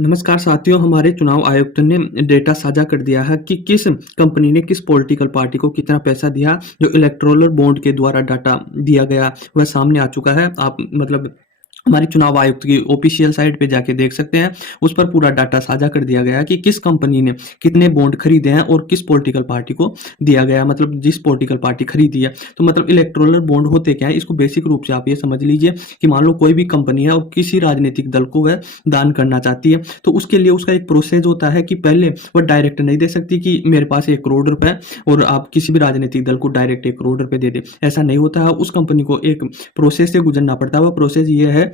नमस्कार साथियों, हमारे चुनाव आयुक्त ने डेटा साझा कर दिया है कि किस कंपनी ने किस पॉलिटिकल पार्टी को कितना पैसा दिया। जो इलेक्टोरल बॉन्ड के द्वारा डाटा दिया गया वह सामने आ चुका है। आप हमारी चुनाव आयुक्त की ऑफिशियल साइट पे जाके देख सकते हैं। उस पर पूरा डाटा साझा कर दिया गया है कि किस कंपनी ने कितने बॉन्ड खरीदे हैं और किस पॉलिटिकल पार्टी को दिया गया, मतलब जिस पॉलिटिकल पार्टी खरीदी है। तो मतलब इलेक्टोरल बॉन्ड होते क्या है, इसको बेसिक रूप से आप ये समझ लीजिए कि मान लो कोई भी कंपनी है और किसी राजनीतिक दल को वह दान करना चाहती है, तो उसके लिए उसका एक प्रोसेस होता है कि पहले वह डायरेक्ट नहीं दे सकती कि मेरे पास 1 करोड़ रुपए है और आप किसी भी राजनीतिक दल को डायरेक्ट 1 करोड़ रुपए दे दे। ऐसा नहीं होता है, उस कंपनी को एक प्रोसेस से गुजरना पड़ता है। वह प्रोसेस ये है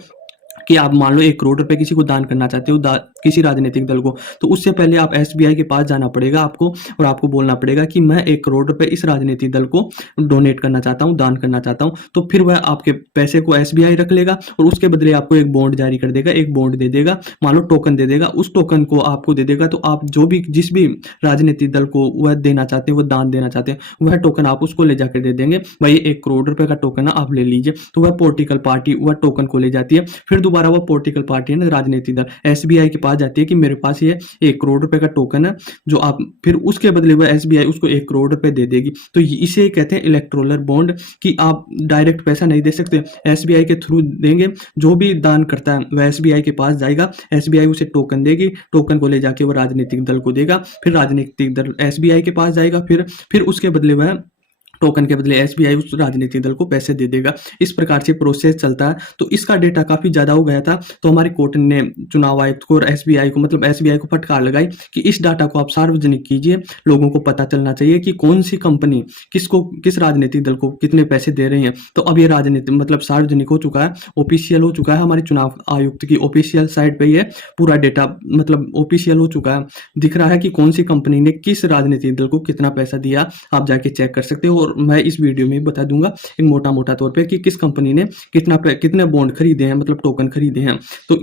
कि आप मान लो 1 करोड़ रुपए किसी को दान करना चाहते हो, किसी राजनीतिक दल को, तो उससे पहले आप एसबीआई के पास जाना पड़ेगा आपको और आपको बोलना पड़ेगा कि मैं 1 करोड़ रुपए इस राजनीतिक दल को डोनेट करना चाहता हूँ, दान करना चाहता हूँ। तो फिर वह आपके पैसे को एसबीआई रख लेगा और उसके बदले आपको एक बॉन्ड जारी कर देगा, एक बॉन्ड दे देगा, मान लो टोकन दे देगा। उस टोकन को आपको दे देगा, तो आप जो भी जिस भी राजनीतिक दल को वह देना चाहते हैं, वह दान देना चाहते हैं, वह टोकन आप उसको ले जाकर दे देंगे। भाई 1 करोड़ रुपए का टोकन है, आप ले लीजिए। तो वह पॉलिटिकल पार्टी वह टोकन को ले जाती है। फिर दोबारा वह पॉलिटिकल पार्टी है ना, राजनीतिक दल एसबीआई के पास जाती है कि मेरे पास ये 1 करोड़ रुपए का टोकन है, जो आप फिर उसके बदले वह एसबीआई उसको 1 करोड़ रुपए दे देगी। तो इसे कहते हैं इलेक्टोरल बॉन्ड, कि आप डायरेक्ट पैसा नहीं दे सकते, एसबीआई के थ्रू देंगे। जो भी दान करता है वह एसबीआई के पास जाएगा, एसबीआई उसे टोकन देगी, टोकन को ले जाके वह राजनीतिक दल को देगा, फिर राजनीतिक दल एसबीआई के पास जाएगा, फिर उसके बदले वह टोकन के बदले एसबीआई उस राजनीतिक दल को पैसे दे देगा। इस प्रकार से प्रोसेस चलता है। तो इसका डेटा काफ़ी ज़्यादा हो गया था, तो हमारी कोर्ट ने चुनाव आयुक्त को और एसबीआई को, मतलब एसबीआई को फटकार लगाई कि इस डाटा को आप सार्वजनिक कीजिए, लोगों को पता चलना चाहिए कि कौन सी कंपनी किसको, किस राजनीतिक दल को कितने पैसे दे रही है। तो अब ये राजनीति मतलब सार्वजनिक हो चुका है, ऑफिशियल हो चुका है। हमारी चुनाव आयुक्त की ऑफिशियल साइट पर ये पूरा डेटा मतलब ऑफिशियल हो चुका है। दिख रहा है कि कौन सी कंपनी ने किस राजनीतिक दल को कितना पैसा दिया, आप जाके चेक कर सकते हो। और मैं इस वीडियो में बता दूंगा एक मोटा तौर पे कि किस कंपनी ने कितने बॉन्ड खरीदे हैं, मतलब टोकन खरीदे हैं। तो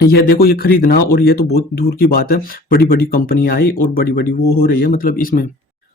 ये देखो, ये खरीदना और ये तो बहुत दूर की बात है। बड़ी बड़ी कंपनियां आई और बड़ी बड़ी वो हो रही है, मतलब इसमें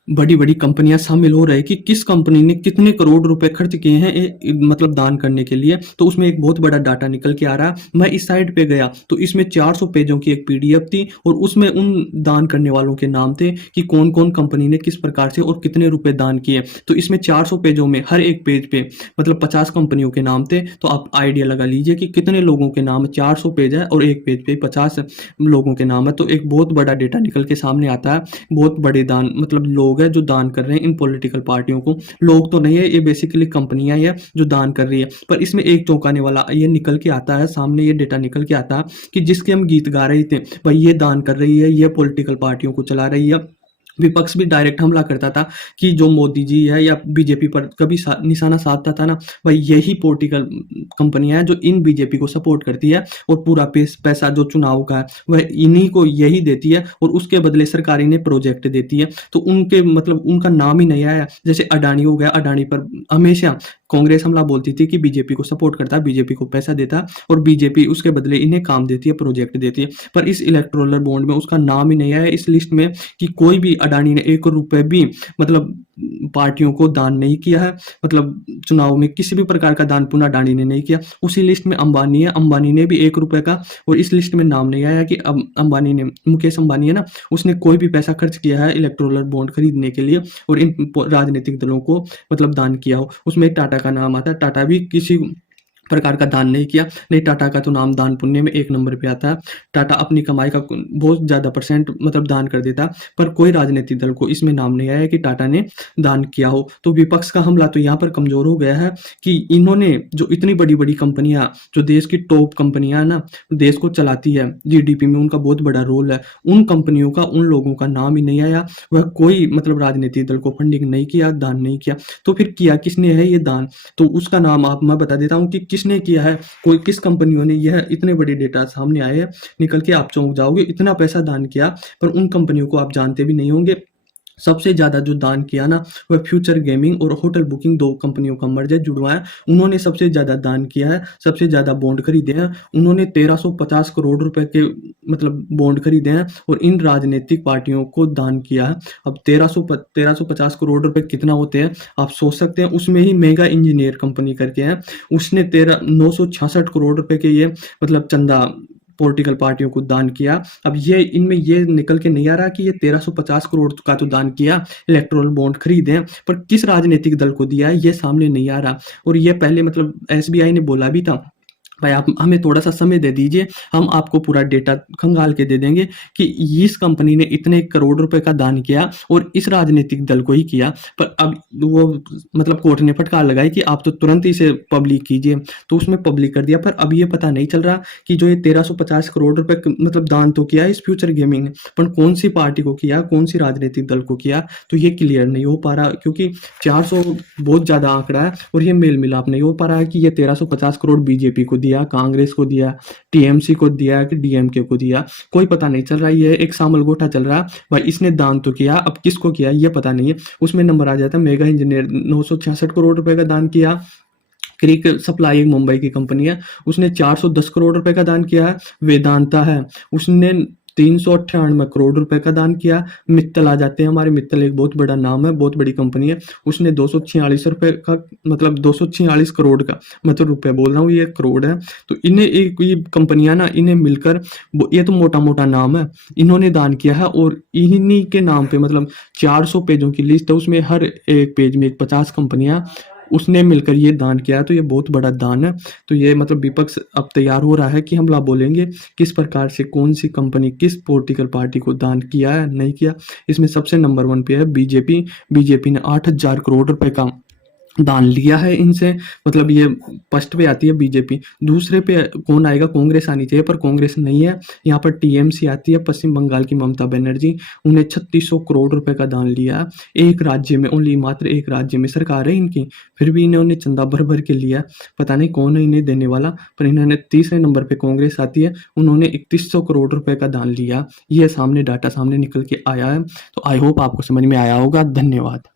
बड़ी बड़ी कंपनियां शामिल हो रही है कि किस कंपनी ने कितने करोड़ रुपए खर्च किए हैं मतलब दान करने के लिए। तो उसमें एक बहुत बड़ा डाटा निकल के आ रहा है। मैं इस साइट पे गया तो इसमें 400 पेजों की एक पीडीएफ थी और उसमें उन दान करने वालों के नाम थे कि कौन कौन कंपनी ने किस प्रकार से और कितने रुपए दान किए। तो इसमें 400 पेजों में हर एक पेज पे मतलब 50 कंपनियों के नाम थे। तो आप आइडिया लगा लीजिए कि कितने लोगों के नाम, 400 पेज है और एक पेज पे 50 लोगों के नाम है। तो एक बहुत बड़ा डेटा निकल के सामने आता है। बहुत बड़े दान, मतलब लोग हैं जो दान कर रहे हैं इन पॉलिटिकल पार्टियों को। लोग तो नहीं है, ये बेसिकली कंपनियां है जो दान कर रही है। पर इसमें एक चौंकाने वाला ये निकल के आता है सामने, ये डेटा निकल के आता है कि जिसके हम गीत गा रहे थे, भाई ये दान कर रही है, ये पॉलिटिकल पार्टियों को चला रही है। विपक्ष भी डायरेक्ट हमला करता था कि जो मोदी जी है या बीजेपी पर कभी निशाना साधता था ना, भाई यही पॉलिटिकल कंपनियां हैं जो इन बीजेपी को सपोर्ट करती है और पूरा पैसा जो चुनाव का है वह इन्हीं को यही देती है और उसके बदले सरकार इन्हें प्रोजेक्ट देती है। तो उनके मतलब उनका नाम ही नहीं आया। जैसे अडानी हो गया, अडानी पर हमेशा कांग्रेस हमला बोलती थी कि बीजेपी को सपोर्ट करता है, बीजेपी को पैसा देता है और बीजेपी उसके बदले इन्हें काम देती है, प्रोजेक्ट देती है। पर इस इलेक्टोरल बॉन्ड में उसका नाम ही नहीं आया इस लिस्ट में कि कोई भी अडानी ने 1 रुपए भी मतलब पार्टियों को दान नहीं किया है। मतलब चुनाव में किसी भी प्रकार का दान पुनः अडानी ने नहीं किया। उसी लिस्ट में अंबानी है, अंबानी ने भी 1 रुपए का, और इस लिस्ट में नाम नहीं आया कि अब अंबानी ने, मुकेश अंबानी है ना, उसने कोई भी पैसा खर्च किया है इलेक्टोरल बॉन्ड खरीदने के लिए और इन राजनीतिक दलों को मतलब दान किया हो। उसमें टाटा का नाम आता है, टाटा भी किसी प्रकार का दान नहीं किया। नहीं, टाटा का तो नाम दान पुण्य में 1 नंबर पे आता है। टाटा अपनी कमाई का बहुत ज़्यादा परसेंट मतलब दान कर देता, पर कोई राजनीतिक दल को इसमें नाम नहीं आया कि टाटा ने दान किया हो। तो विपक्ष का हमला तो यहाँ पर कमज़ोर हो गया है कि इन्होंने जो इतनी बड़ी बड़ी कंपनियाँ, जो देश की टॉप कंपनियाँ ना, देश को चलाती है, जीडीपी में उनका बहुत बड़ा रोल है, उन कंपनियों का, उन लोगों का नाम ही नहीं आया। वह कोई मतलब राजनीतिक दल को फंडिंग नहीं किया, दान नहीं किया। तो फिर किया किसने है ये दान? तो उसका नाम आप मैं बता देता हूँ कि किसने किया है, कोई किस कंपनियों ने। यह इतने बड़े डेटा सामने आए हैं, निकल के आप चौंक जाओगे, इतना पैसा दान किया, पर उन कंपनियों को आप जानते भी नहीं होंगे। सबसे ज़्यादा जो दान किया ना, वह फ्यूचर गेमिंग और होटल बुकिंग, 2 कंपनियों का मर्जर जुड़वा है। उन्होंने सबसे ज़्यादा दान किया है, सबसे ज़्यादा बॉन्ड खरीदे हैं। उन्होंने 1350 करोड़ रुपए के मतलब बॉन्ड खरीदे हैं और इन राजनीतिक पार्टियों को दान किया है। अब 1350 करोड़ रुपए कितना होते हैं आप सोच सकते हैं। उसमें ही मेगा इंजीनियर कंपनी करके हैं, उसने 966 करोड़ रुपए के ये मतलब चंदा पॉलिटिकल पार्टियों को दान किया। अब ये इनमें ये निकल के नहीं आ रहा कि ये 1350 करोड़ का तो दान किया, इलेक्टोरल बॉन्ड खरीदे, पर किस राजनीतिक दल को दिया है ये सामने नहीं आ रहा। और ये पहले मतलब एसबीआई ने बोला भी था, भाई आप हमें थोड़ा-सा समय दे दीजिए, हम आपको पूरा डेटा खंगाल के दे देंगे कि इस कंपनी ने इतने करोड़ रुपए का दान किया और इस राजनीतिक दल को ही किया। पर अब वो मतलब कोर्ट ने फटकार लगाई कि आप तो तुरंत ही इसे पब्लिक कीजिए, तो उसमें पब्लिक कर दिया। पर अब ये पता नहीं चल रहा कि जो ये 1350 करोड़ रुपए क मतलब दान तो किया है इस फ्यूचर गेमिंग ने, पर कौन-सी पार्टी को किया, कौन-सी राजनीतिक दल को किया, तो ये क्लियर नहीं हो पा रहा, क्योंकि 400 बहुत ज़्यादा आंकड़ा है और ये मेल-मिलाप नहीं हो पा रहा है कि ये 1350 करोड़ बीजेपी को दिया, कांग्रेस को दिया, टीएमसी को दिया कि डीएमके को दिया, कोई पता नहीं चल रहा है। ये एक सामलगोटा चल रहा है, भाई इसने दान तो किया, अब किसको किया ये पता नहीं है। उसमें नंबर आ जाता है, मेगा इंजीनियर 966 करोड़ रुपए का दान किया। क्रिक सप्लाई एक मुंबई की कंपनी है, उसने 410 करोड़ रुपए का दान किया है। वेदांता है, उसने 398 करोड़ रुपए का दान किया। मित्तल आ जाते हैं, हमारे मित्तल एक बहुत बड़ा नाम है, बहुत बड़ी कंपनी है, उसने 246 रुपए का मतलब 246 करोड़ का, मैं तो रुपए बोल रहा हूँ, ये करोड़ है। तो इन्हें एक ये कंपनियां ना, इन्हें मिलकर ये तो मोटा मोटा नाम है, इन्होंने दान किया है। और इन्हीं के नाम पे मतलब 400 पेजों की लिस्ट है, उसमें हर एक पेज में एक 50 कंपनियां उसने मिलकर ये दान किया है, तो ये बहुत बड़ा दान है। तो ये मतलब विपक्ष अब तैयार हो रहा है कि हमला बोलेंगे किस प्रकार से कौन सी कंपनी किस पॉलिटिकल पार्टी को दान किया है नहीं किया। इसमें सबसे नंबर 1 पे है बीजेपी। बीजेपी ने 8000 करोड़ रुपए का दान लिया है इनसे, मतलब ये फर्स्ट पे आती है बीजेपी। दूसरे पे कौन आएगा, कांग्रेस आनी चाहिए, पर कांग्रेस नहीं है। यहाँ पर टीएमसी आती है, पश्चिम बंगाल की ममता बनर्जी, उन्हें 3600 करोड़ रुपए का दान लिया एक राज्य में, ओनली मात्र एक राज्य में सरकार है इनकी, फिर भी इन्होंने चंदा भर भर के लिया। पता नहीं कौन है इन्हें देने वाला, पर इन्होंने तीसरे नंबर पे कांग्रेस आती है, उन्होंने 3100 करोड़ रुपए का दान लिया। ये सामने डाटा सामने निकल के आया है। तो आई होप आपको समझ में आया होगा। धन्यवाद।